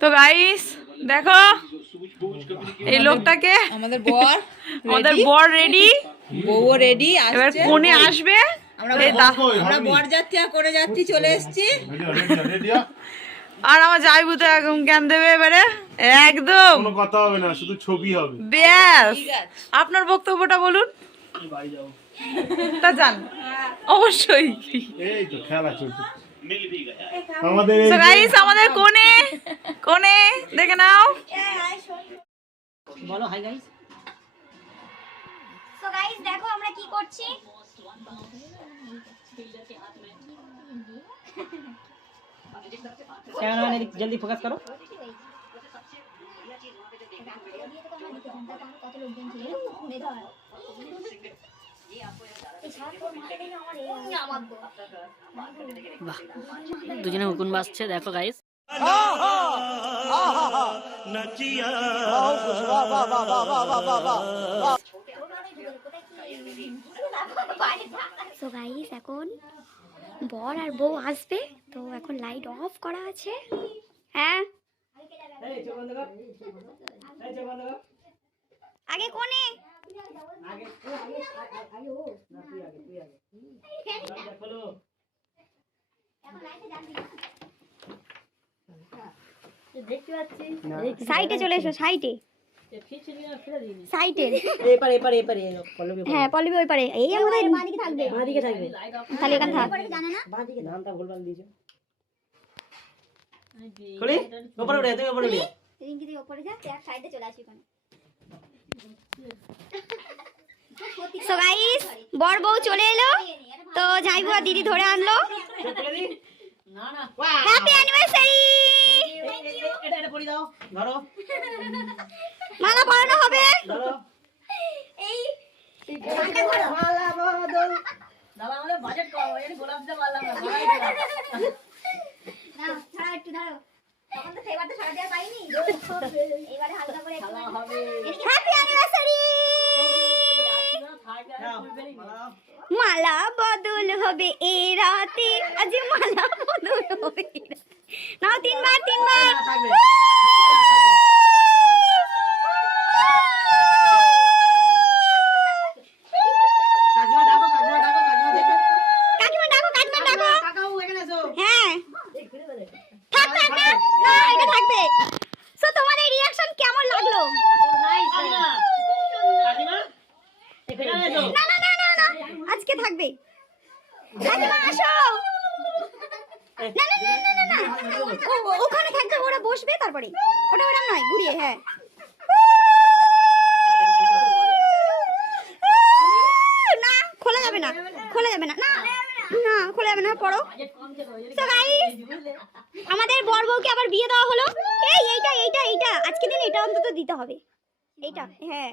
তো গাইস দেখো এই লোকটাকে আমাদের বর রেডি, বউও রেডি। এবার কোণে আসবে। আমরা বর যাত্রী করে যাচ্ছি, চলে এসেছি। আর আমার জামাইবু তো একদম জ্ঞান দেবে এবারে, একদম কোনো কথা হবে না, শুধু ছবি হবে। ব্যাস, আপনার বক্তব্যটা বলুন। তা জান অবশ্যই। এই তো খেলা চলছে আমাদের। সো গাইস আমাদের কোণে দেখে নাও। বলো হাই গাইস। সো গাইস দেখো আমরা কি করছি। कैमरामैन जल्दी फोकस करो। দুজনে হুকুন বাজছে দেখো গাইস। সো গাইস এখন বর আর বউ আসবে, তো এখন লাইট অফ করা আছে। হ্যাঁ আগে কোণে সাইডে চলে এসো, সাইডে সাইডে। এপারে এপারে এপারে পল্লবী। হ্যাঁ পল্লবী ওই পারে, এই আমাদের বাঁদিকে থাকবে। বাঁদিকে থাকবে, তাহলে এখানে থাক। জানে না বাঁদিকে নামটা ভুলভাল দিয়েছো। কলি উপরে উঠে, তুমি উপরে উঠে। রিঙ্কি তুই উপরে যা, এক সাইডে চলে আসি ওখানে। সো গাইস বর বউ চলে এলো, তো জামাইবু আর দিদি ধরে আনলো। না না হ্যাপি অ্যানিভার্সারি। এটা পরি দাও, ধরো মালা পরানো হবে। ধরো এই মালা বদল। দাদা আমাদের বাজেট কম, এই গোলাপ জাম মালা না মালাই দিলাম। না ছাড়া একটু ধরো, তখন তো সেবারটা ছাড়া দেওয়া পাইনি, এবারে হালকা করে একটু হবে। Happy anniversary. মালা বদল হবে এ রাতে, আজ মালা বদল হবে। নাও তিনবার তিনবার। কাকিমা ডাকো, কাকিমা ডাকো, কাকিমা দেখো। কাকিমা ডাকো, কাকিমা ডাকো। কাকাও এখানে এসো। হ্যাঁ থাক থাক না, না এটা থাকবে। সো তোমাদের রিঅ্যাকশন কেমন লাগলো? কাকিমা কাকিমা এখানে এসো। না না না না না আজকে থাকবে। কাকিমা আসো। না না না না না না ওখানে থাকবে, ওরা বসবে তারপরে। ওটা ওরকম নয়, ঘুরিয়ে। হ্যাঁ না খোলা যাবে না, খোলা যাবে না, না না খোলা যাবে না, পড়ো। তো গাইস আমাদের বর বউকে আবার বিয়ে দেওয়া হলো। এই এইটা এইটা এইটা আজকে দিন এটা অন্তত দিতে হবে, এইটা। হ্যাঁ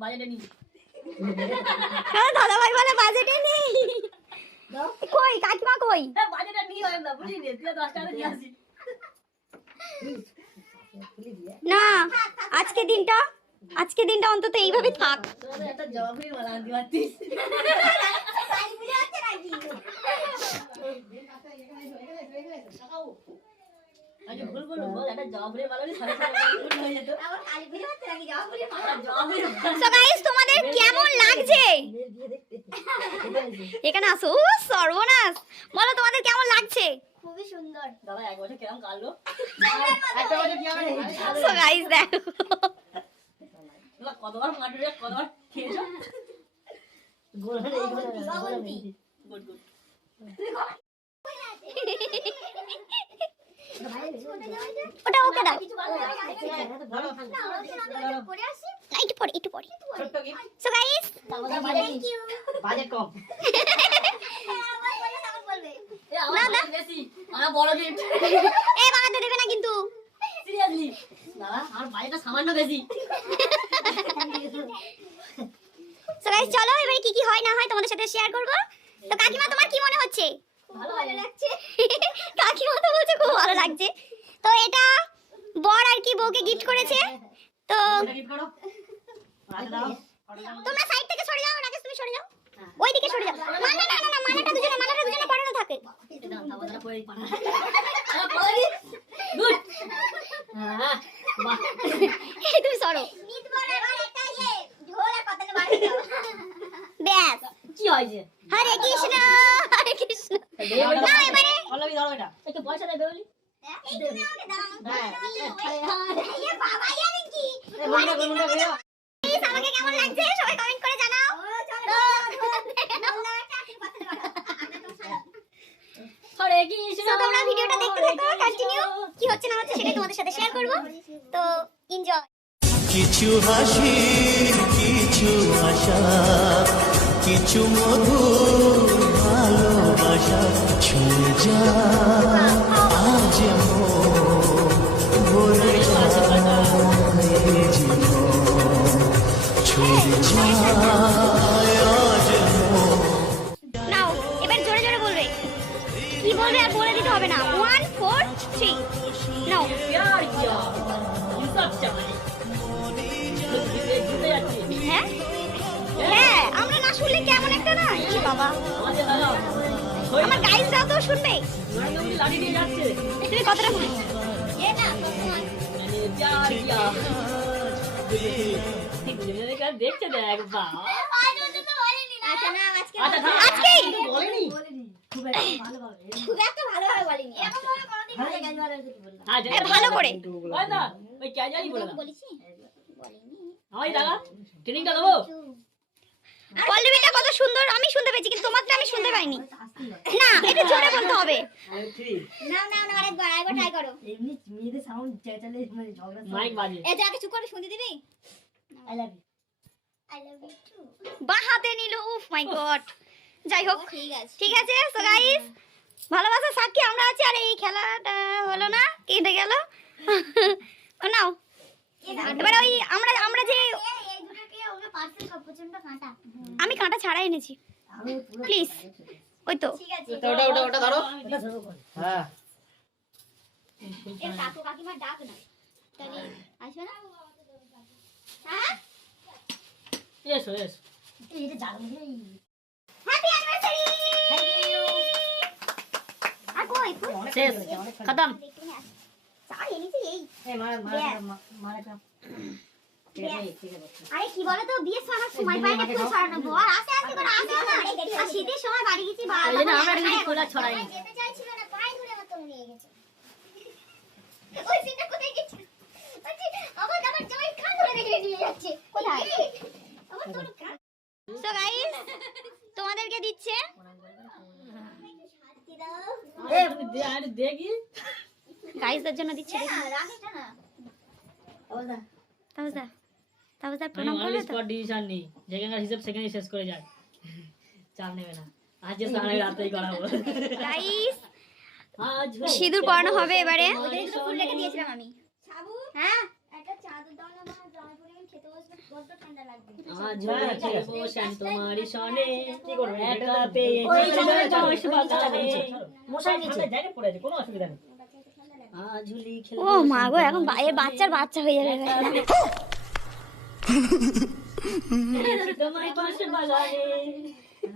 বাজেটে নি। দাদা ভাই বলে বাজেটে নেই। কই কাকিমা কই? বাজেটে নি হয় না, বুঝলি নে, তুই 10 টাকা দিয়ে আসি। না আজকে দিনটা অন্তত এইভাবে থাক। তোর একটা জবাবই বলা আনতে পারতিস। আগে ভুল বল, একটা জবাবই বলালি সারা সারা ভুল হয়ে যেত। আবার কালী পুজো হচ্ছে নাকি জবাবুরি মালা? জবাবই সো গাইস তোমাদের কেমন লাগছে? এখানে আসো। ও সর্বনাশ, বলো তোমাদের কেমন লাগছে? খুবই সুন্দর। দাদা এক বছর কেমন কাটলো? একটা বছর কি হবে? সো গাইস দেখো তোরা কতবার মাটুরে কতবার খেয়েছো? গোল হলে এই গোল গুড গুড। ওটা ওকে দাও। ধরো একটু পরে একটু পরে। ছোট্ট কি so guys thank you. Budget কম। এ আমার বাজেট বেশি, আমার বড় গিফট। এ বাগাতে দেবে না কিন্তু। সিরিয়াসলি দাদা আমার বাজেটটা সামান্য বেশি। সো গাইস চলো এবারে কি কি হয় না হয় তোমাদের সাথে শেয়ার করব। তো কাকিমা তোমার কি মনে হচ্ছে? ভালো লাগছে। কাকিমা তো বলছে খুব ভালো লাগছে। তো এটা বর আর কি বউকে গিফট করেছে। তো এটা গিফট করো। আচ্ছা দাও। তোমরা সাইড থেকে সরে যাও, রাকেশ তুমি সরে যাও, ওইদিকে সরে যাও। না না না না মালাটা দুজনে পড়ানো থাকে। দাও দাও দাও পরে পাড়া। গুড। এই তুমি আমাকে দাও বাবা আমি কি আমাকে কেমন লাগছে সবাই কমেন্ট করে জানাও তো তোমরা ভিডিওটা দেখতে থাকো কন্টিনিউ কি হচ্ছে না হচ্ছে সেটাই তোমাদের সাথে শেয়ার করব তো এনজয় কিছু হাসি কিছু আশা কিছু মধুর ভালোবাসা ছুঁয়ে যা আজ ভরে যায় জীবন ছুঁয়ে যায় আজ নাও এবার জোরে জোরে বলবে কি বলবে আর বলে দিতে হবে না 1 4 3 নাও प्यार किया इंसाफ चाहिए जुटे যাচ্ছে হ্যাঁ হ্যাঁ আমরা না শুনলে কেমন একটা না কি বাবা আমাদের দাদা আমার গাইসরাও তো শুনবে নরেন্দ্র লাঠি দিয়ে যাচ্ছে তুমি কতটা শুনবে এ না प्यार किया দেখতে দেখ বাবা আচ্ছা না আজকে আচ্ছা আজকে বলেনি খুব একটা ভালোভাবে বলিনি এরকম ভাবে কোনোদিন বলে গেল হ্যাঁ ভালো করে ওই না ওই ক্যাজুয়ালি বলে না বলেছি বলিনি ওই দাদা ট্রেনিংটা দেবো পল্লবীটা কত সুন্দর আমি শুনতে পেয়েছি কিন্তু তোমারটা আমি শুনতে পাইনি না এটা জোরে বলতে হবে না না না আরেকবার ট্রাই করো এমনি মেয়েদের সাউন্ড চেঁচালে মানে ঝগড়া মাইক বাজে এটা আগে চুপ করে শুনতে দিবি I love you I love you too বাহাতে নিল উফ মাই গড যাই হোক ঠিক আছে সো গাইস ভালোবাসা সাক্ষী আমরা আছি আর এই খেলাটা হলো না কেটে গেল নাও এবার ওই আমরা যে এই দুটোকে ওকে পার্সেল সব প্রচন্ড কাঁটা আমি কাঁটা ছাড়াই এনেছি প্লিজ ওই তো ঠিক আছে ওটা ধরো হ্যাঁ এর কাকু কাকিমা ডাক না তাহলে আসো না হ্যাঁ এসো এসো এটা জানো এই হ্যাপি অ্যানিভার্সারি থ্যাংক ইউ আর কই শেষ খতম চা এনেছি এই এই মারা কাপ আরে কি বলে তো বিয়ের সময় পাই না ফুল ছড়ানো বর আসে করে আসে না আর শীতের সময় বাড়ি গেছি এই জন্য আমরা কিছু খোলা ছড়াইনি যেতে চাইছিল না পায়ে ধরে মত নিয়ে গেছে ওই সিনটা কোথায় গেছে আমার জয় খান ধরে রেখে দিয়ে যাচ্ছে কোথায় আমার তো সো গাইস তোমাদেরকে দিচ্ছে আরে দেখি গাইসদের জন্য দিচ্ছে তাহলে প্রণাম করবে তো স্পট ডিসিশন নেই যেখানকার হিসাব সেখানেই শেষ করে যায় চাপ নেবে না আজ যে সারা রাতেই করাবো গাইস আজ সিঁদুর পরানো হবে এবারে ফুল রেখে দিয়েছিলাম আমি সাবু হ্যাঁ একটা চাদর দাও না মা জয় পরিমাণ খেতে বসবে বড্ড ঠান্ডা লাগবে আজ বসেন তোমারই সনে কি করবে একা পেয়েছি বাগানে মশাই নিচে জায়গা পড়ে আছে কোনো অসুবিধা নেই আজ ঝুলি ও মা গো এখন বাচ্চা হয়ে যাবে তোমার পাশে বাগানে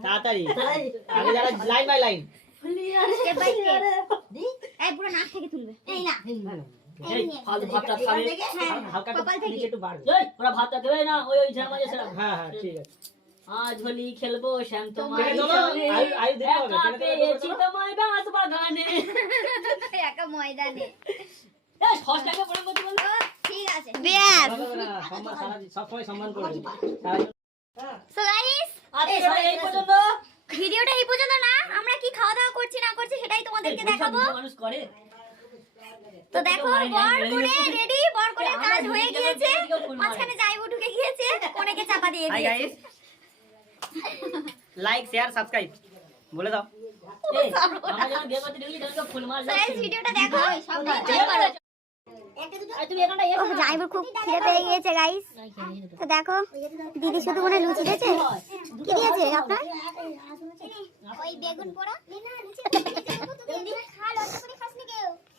তাড়াতাড়ি আগে যারা line by line step by step এই পুরো নাক থেকে তুলবে এই না এই ফালতু ভাতটা খাবে হালকা কপাল থেকে। নিচে একটু বাড়বে এই ওরা ভাতটা দেবে না ওই ওই ঝামাজে সেরা হ্যাঁ হ্যাঁ ঠিক আছে আজ হোলি খেলবো শ্যাম তোমার টেনে তোলো, আয়ু দিতে হবে, টেনে তোলো, পেয়েছি তোমায় বাস বাগানে একা ময়দানে এই ষষ্ঠটাকে পড়ে বলতে বলো ঠিক আছে ব্যাস সম্মান সারা সব সময় সম্মান করবে সো গাইস আজকে এই পর্যন্ত ভিডিওটা এই পর্যন্ত না আমরা কি খাওয়া দাওয়া করছি না করছি সেটাই তোমাদেরকে দেখাবো মানুষ করে তো দেখো বর কোণে রেডি বর কোণের কাজ হয়ে গিয়েছে মাঝখানে যাইবো ঢুকে গিয়েছে কোণেকে চাপা দিয়ে হাই দিয়েছে গাইস লাইক শেয়ার সাবস্ক্রাইব বলে দাও এই আমরা যখন বিয়ে করতে ঢুকি তখন তো ফুল মাল গাইস ভিডিওটা দেখো সব এনজয় করো তুমি এখানটা এসো না যাইবো খুব খিদে পেয়ে গিয়েছে গাইস তো দেখো দিদি শুধু মনে লুচি দিয়েছে কি দিয়েছে আপনার ওই বেগুন পোড়া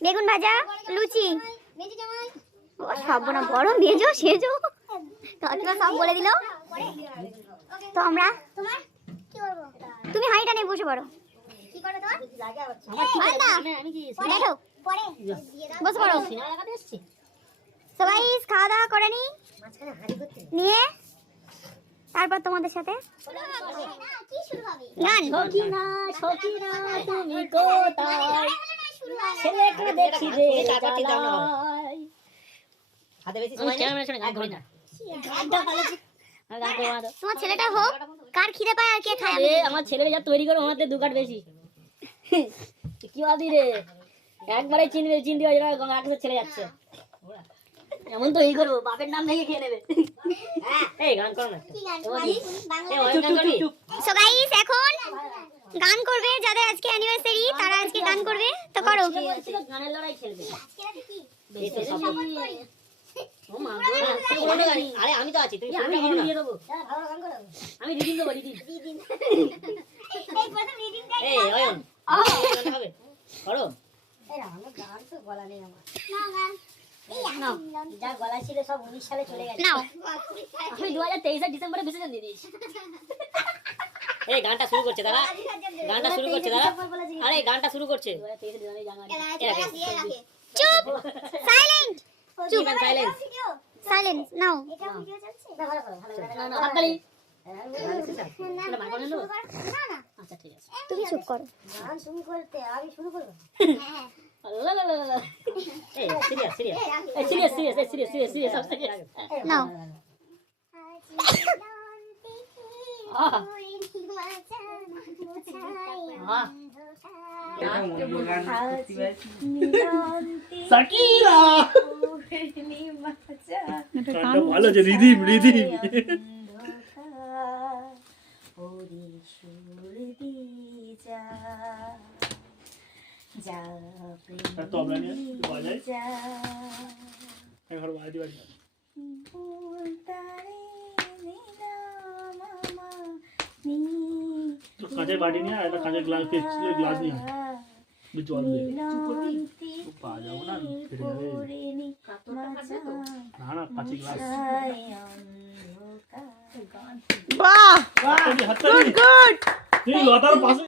বেগুন ভাজা লুচি ও সব না বড় মেজো সেজো কাকিমা সব বলে দিল তো আমরা তোমার কি করব তুমি হাইটা নিয়ে বসে পড়ো কি করবে তোমার আমি কি দেখো পরে বসে পড়ো সবাই খাওয়া দাওয়া করে নি নিয়ে তারপর তোমাদের সাথে গান সখিনা সখিনা তুমি কোথায় ছেলেকে দেখছি রে জ্বালায়। হাতে বেশি আমার ক্যামেরা শুনে গান করি না। গানটা ভালো ছিল। আমি গান করবো না তো। তোমার ছেলেটা হোক, কার খিদে পায় আর কে খায়? এ আমার ছেলের যা তৈরি করো আমাদের দু কাঠ বেশি। কি ভাবি রে? একবারে চিনতে হয় না, গঙ্গা আকাশের ছেলে যাচ্ছে। এমন তো এই করবো, বাপের নাম ভেঙে খেয়ে নেবে। এই গান করো না। সো গাইস, এখন গান করবে যাদের আজকে অ্যানিভার্সারি, তারা আজকে গান করবে, তো করো। গানের লড়াই খেলবে। আরে আমি তো আছি, তুমি আমি রিডিং দিয়ে দেবো। আমি রিডিং দেবো, রিডিং। এই অয়ন হবে করো। গান তো গলা নেই আমার। যা গলা ছিল সব 19 সালে চলে গেছে। নাও। আমি 2023 ডিসেম্বরে বিসর্জন দিয়ে দিয়েছি। এই গানটা শুরু করছে দাদা, গানটা শুরু করছে দাদা। আরে গানটা শুরু করছে। 2023 জানুয়ারি জানুয়ারি। চুপ, সাইলেন্ট, চুপ সাইলেন্স। সাইলেন্ট নাও। ভালো করো, ভালো করো। না হাততালি। আচ্ছা ঠিক আছে। তুমি চুপ করো। গান শুরু করতে আমি শুরু করব। লা লা লা লা। এই সিরিয়াস সিরিয়াস। এই সিরিয়াস সব সিরিয়াস। নাও। সাকিরা গানটা ভালো আছে, রিদিম রিদিম। তো আমরা নিয়ে বাজাই, এখন বাজাই বাজাই। তো কাঁচের বাটি নিয়ে একটা কাঁচের গ্লাস পেয়েছিল, গ্লাস নিয়ে জল দিয়ে পাওয়া যাবো না, ফেটে যাবে। না না কাঁচের গ্লাস। বাহ, হাততালি গুড। এই লতার পাশে